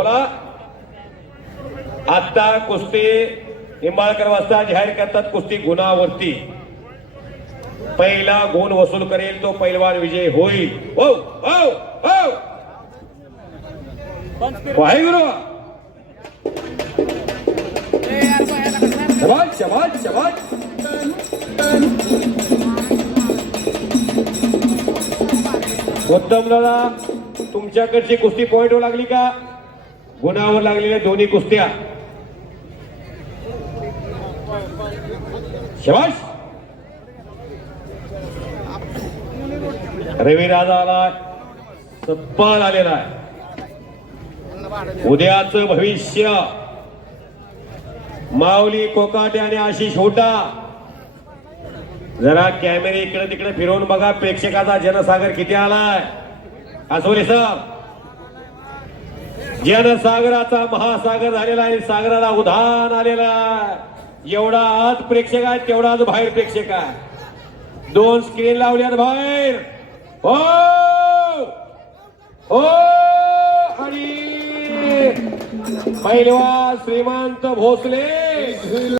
बोला. आता कुस्ती निंबाळकर वाजता जाहीर करतात कुस्ती गुणावरती. पहिला गुण वसूल करेल तो पैलवान विजय होईल. हो हो हो वाहेगुरु. शाबाश शाबाश शाबाश. उत्तम दादा, तुमच्याकडची कुस्ती पॉइंटवर लागली का? गुणावर लागलेल्या दोन्ही कुस्त्या. शाबाश. रविराजा आला, सत्पाल आलेला आहे. उद्याचं भविष्य माऊली कोकाटे आणि आशिष होटा. जरा कॅमेरे इकडे तिकडे फिरवून बघा, प्रेक्षकाचा जनसागर किती आलाय. आसोले साहेब, जनसागराचा महासागर झालेला आहे. सागराला उधाण आलेला आहे. एवढा आत प्रेक्षक आहे तेवढाच बाहेर प्रेक्षक आहे. दोन स्क्रीन लावल्यात बाहेर. हो हो. आणि पहिलवान श्रीमंत भोसले